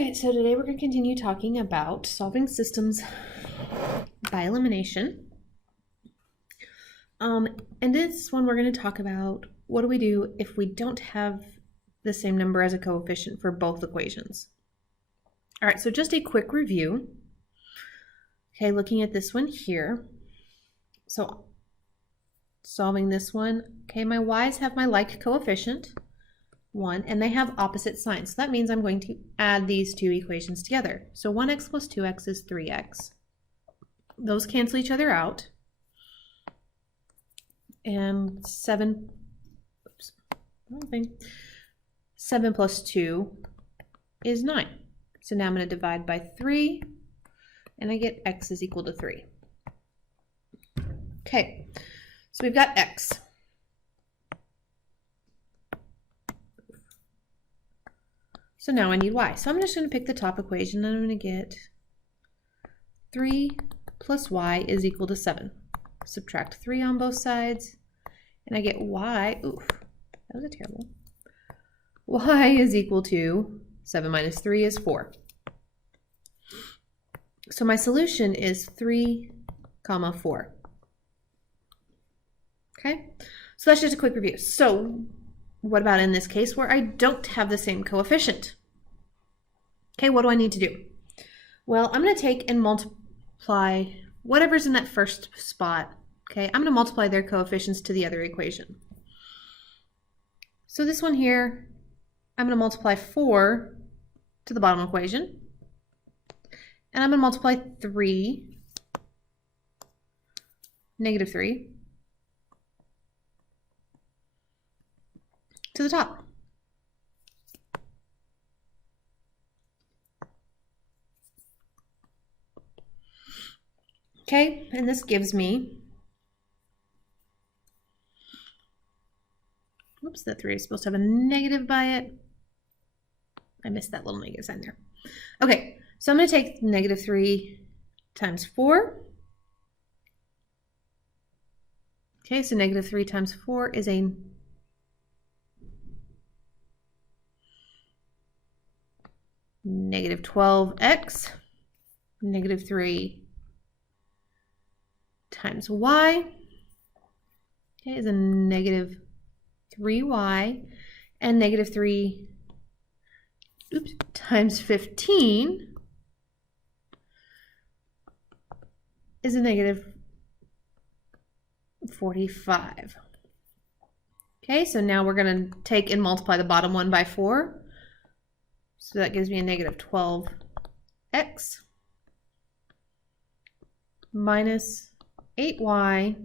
right, so today we're going to continue talking about solving systems by elimination. And this one we're going to talk about what do we do if we don't have the same number as a coefficient for both equations. All right, so just a quick review. Okay, looking at this one here. So solving this one, okay, my y's have my like coefficient, 1, and they have opposite signs. So that means I'm going to add these two equations together. So 1x plus 2x is 3x. Those cancel each other out. And 7 plus 2 is 9. So now I'm going to divide by 3, and I get x is equal to 3. Okay, so we've got x. So now I need y. So I'm just going to pick the top equation, and I'm going to get 3 plus y is equal to 7. Subtract 3 on both sides, and I get y, oof, that was a terrible, y is equal to 7 minus 3 is 4. So my solution is 3, 4. Okay, so that's just a quick review. So what about in this case where I don't have the same coefficient? Okay, what do I need to do? Well, I'm going to take and multiply whatever's in that first spot. Okay, I'm going to multiply their coefficients to the other equation. So this one here, I'm going to multiply 4 to the bottom equation. And I'm going to multiply 3, negative 3, to the top. Okay, and this gives me, oops, that 3 is supposed to have a negative by it. I missed that little negative sign there. Okay, so I'm going to take negative 3 times 4. Okay, so negative 3 times 4 is a negative 12x. Negative 3 times y, okay, is a negative 3y, and negative 3 times 15 is a negative 45. Okay, so now we're going to take and multiply the bottom one by 4. So that gives me a negative 12x minus 8y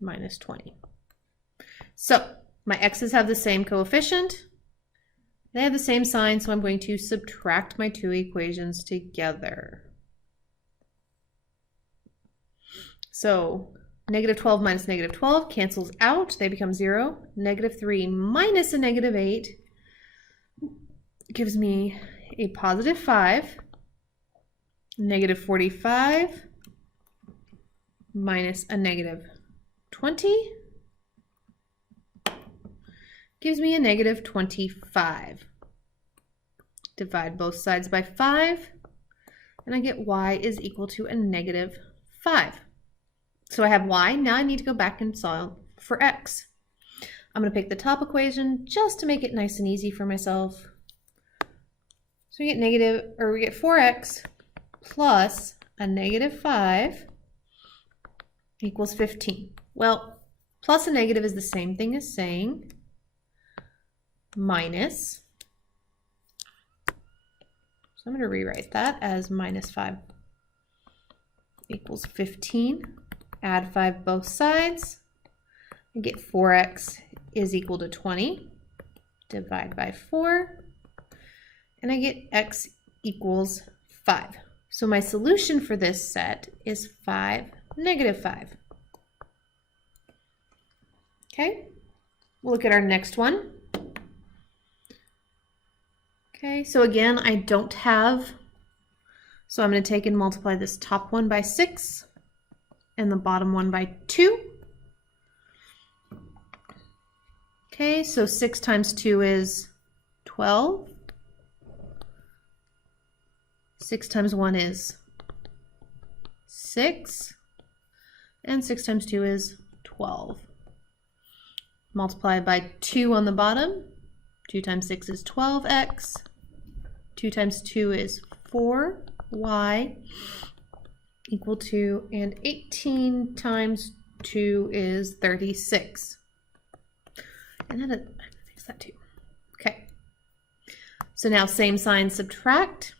minus 20. So my x's have the same coefficient. They have the same sign, so I'm going to subtract my two equations together. So negative 12 minus negative 12 cancels out. They become 0. Negative 3 minus a negative 8 gives me a positive 5. Negative 45 minus a negative 20 gives me a negative 25. Divide both sides by 5, and I get y is equal to a negative 5. So I have y. Now I need to go back and solve for x. I'm going to pick the top equation just to make it nice and easy for myself. So we get 4x plus a negative 5 equals 15. Well, plus a negative is the same thing as saying minus. So I'm going to rewrite that as minus 5 equals 15. Add 5 both sides. I get 4x is equal to 20. Divide by 4. And I get x equals 5. So my solution for this set is 5, negative 5. Okay, we'll look at our next one. Okay, so again, I don't have, so I'm going to take and multiply this top one by 6 and the bottom one by 2. Okay, so 6 times 2 is 12. 6 times 1 is 6. And 6 times 2 is 12. Multiply by 2 on the bottom. 2 times 6 is 12x. 2 times 2 is 4y equal to, and 18 times 2 is 36. And then I can fix that too. Okay. So now same sign, subtract.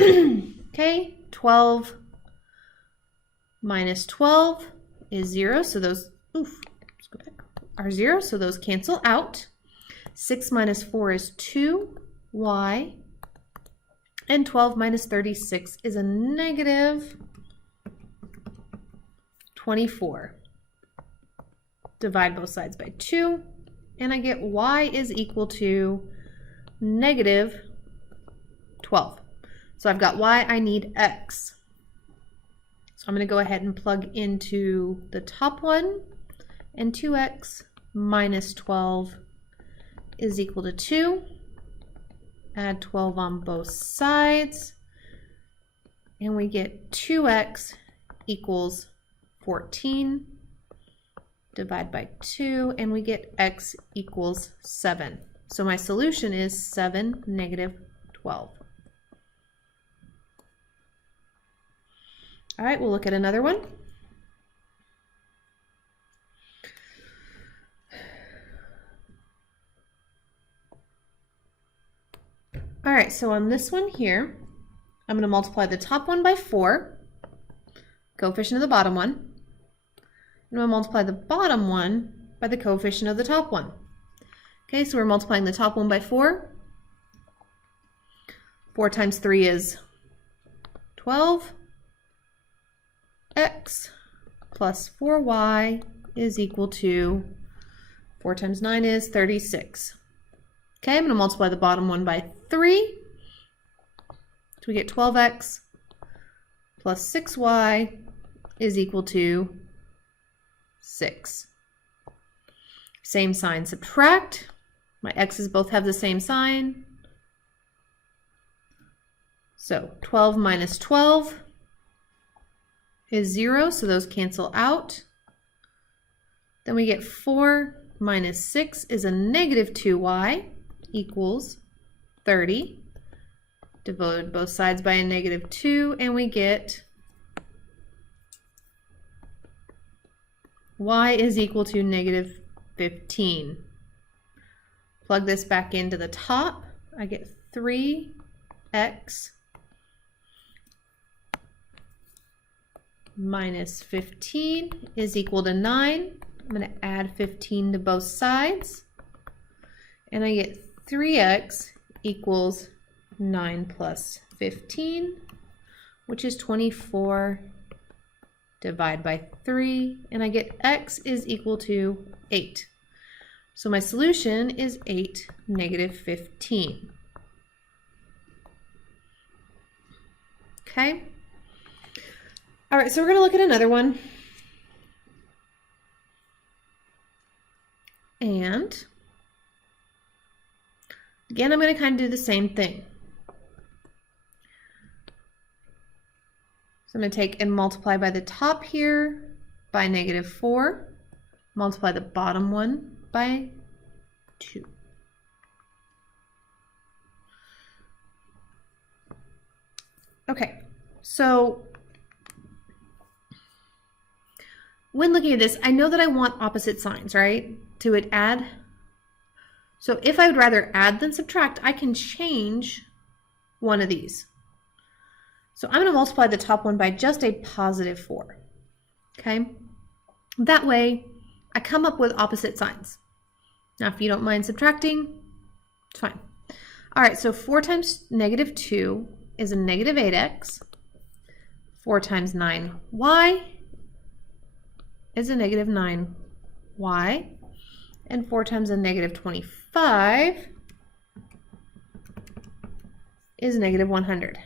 Okay, 12 minus 12 is 0, so those, let's go back, are 0, so those cancel out. 6 minus 4 is 2y, and 12 minus 36 is a negative 24. Divide both sides by 2, and I get y is equal to negative 12. So I've got y, I need x. So I'm going to go ahead and plug into the top one, and 2x minus 12 is equal to 2. Add 12 on both sides, and we get 2x equals 14. Divide by 2, and we get x equals 7. So my solution is 7, negative 12. All right, we'll look at another one. All right, so on this one here, I'm going to multiply the top one by 4, coefficient of the bottom one. I'm going to multiply the bottom one by the coefficient of the top one. Okay, so we're multiplying the top one by 4. 4 times 3 is 12. X plus 4y is equal to 4 times 9 is 36. Okay, I'm going to multiply the bottom one by 3. So we get 12x plus 6y is equal to 6. Same sign, subtract. My x's both have the same sign. So 12 minus 12 is 0, so those cancel out. Then we get 4 minus 6 is a negative 2y equals 30. Divide both sides by a negative 2, and we get y is equal to negative 15. Plug this back into the top. I get 3x minus 15 is equal to 9. I'm going to add 15 to both sides, and I get 3x equals 9 plus 15, which is 24. Divide by 3, and I get x is equal to 8. So my solution is 8, negative 15. Okay. All right, so we're going to look at another one. And again, I'm going to kind of do the same thing. So I'm going to take and multiply by the top here by negative 4. Multiply the bottom one by 2. Okay, so when looking at this, I know that I want opposite signs, right? To it add. So if I would rather add than subtract, I can change one of these. So I'm going to multiply the top one by just a positive 4. Okay? That way, I come up with opposite signs. Now, if you don't mind subtracting, it's fine. All right, so 4 times negative 2 is a negative 8x. 4 times 9y is a negative 9y. And 4 times a negative 25 is negative 100.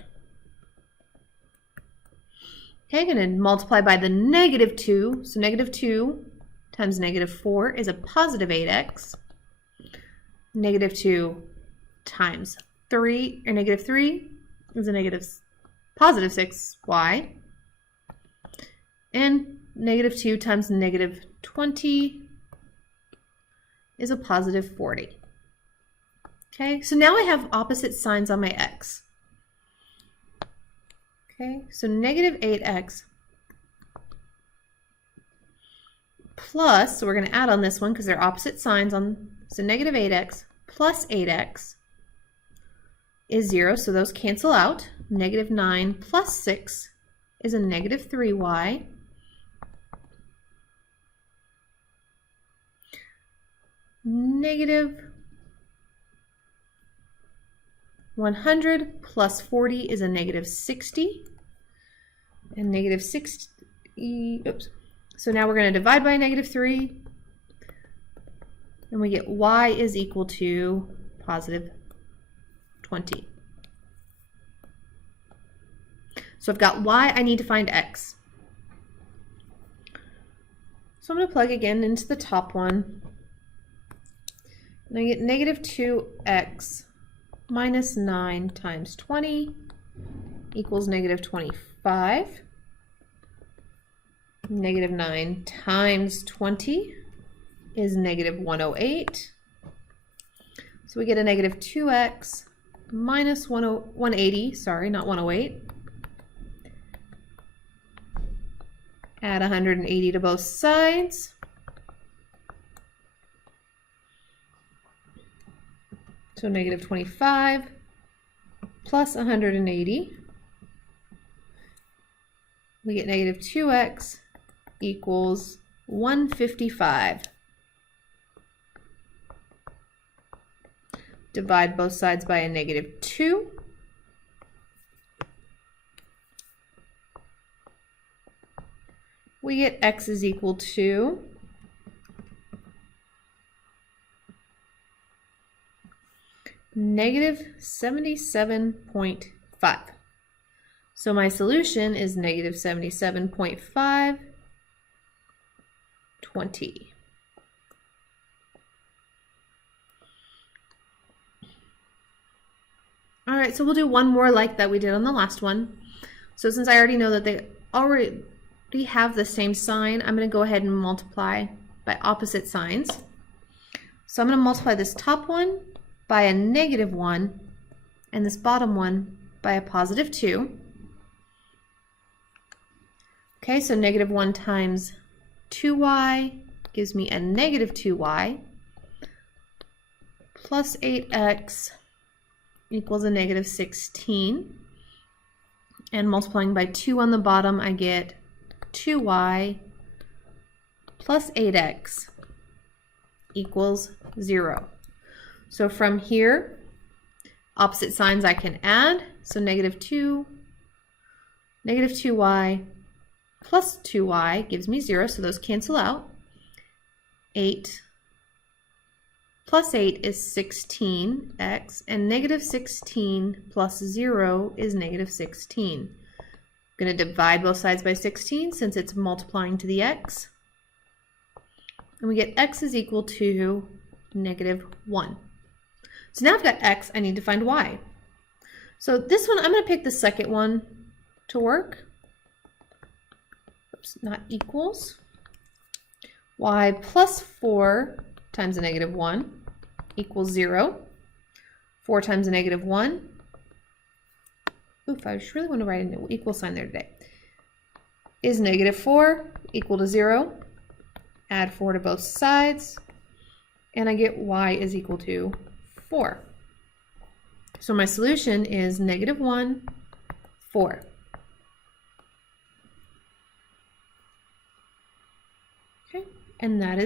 Okay, I'm going to multiply by the negative 2. So negative 2 times negative 4 is a positive 8x. negative 2 times 3, or negative 3 is a positive 6y. And negative 2 times negative 20 is a positive 40. Okay, so now I have opposite signs on my x. Okay, so negative 8x plus, so we're going to add on this one because they're opposite signs on, so negative 8x plus 8x is 0, so those cancel out. Negative 9 plus 6 is a negative 3y. Negative 100 plus 40 is a negative 60. And negative 60, oops. So now we're going to divide by negative 3. And we get y is equal to positive 20. So I've got y, I need to find x. So I'm going to plug again into the top one. And I get negative 2x minus 9 times 20 equals negative 25. Negative 9 times 20 is negative 108. So we get a negative 2x minus 180, sorry, not 108. Add 180 to both sides. So negative 25 plus 180. We get negative 2x equals 155. Divide both sides by a negative 2. We get x is equal to negative 77.5. So my solution is negative 77.5, 20. All right, so we'll do one more like that we did on the last one. So since I already know that they already have the same sign, I'm going to go ahead and multiply by opposite signs. So I'm going to multiply this top one by a negative 1 and this bottom one by a positive 2. Okay, so negative 1 times 2y gives me a negative 2y plus 8x equals a negative 16. And multiplying by 2 on the bottom, I get 2y plus 8x equals 0. So from here, opposite signs I can add. So negative 2y plus 2y gives me 0, so those cancel out. 8 plus 8 is 16x, and negative 16 plus 0 is negative 16. I'm going to divide both sides by 16 since it's multiplying to the x. And we get x is equal to negative 1. So now I've got x, I need to find y. So this one, I'm going to pick the second one to work. Oops, not equals. Y plus 4 times a negative 1 equals 0. 4 times a negative 1. Oof, I just really want to write an equal sign there today. Is negative 4 equal to 0. Add 4 to both sides. And I get y is equal to 4. So my solution is negative 1, 4. Okay, and that is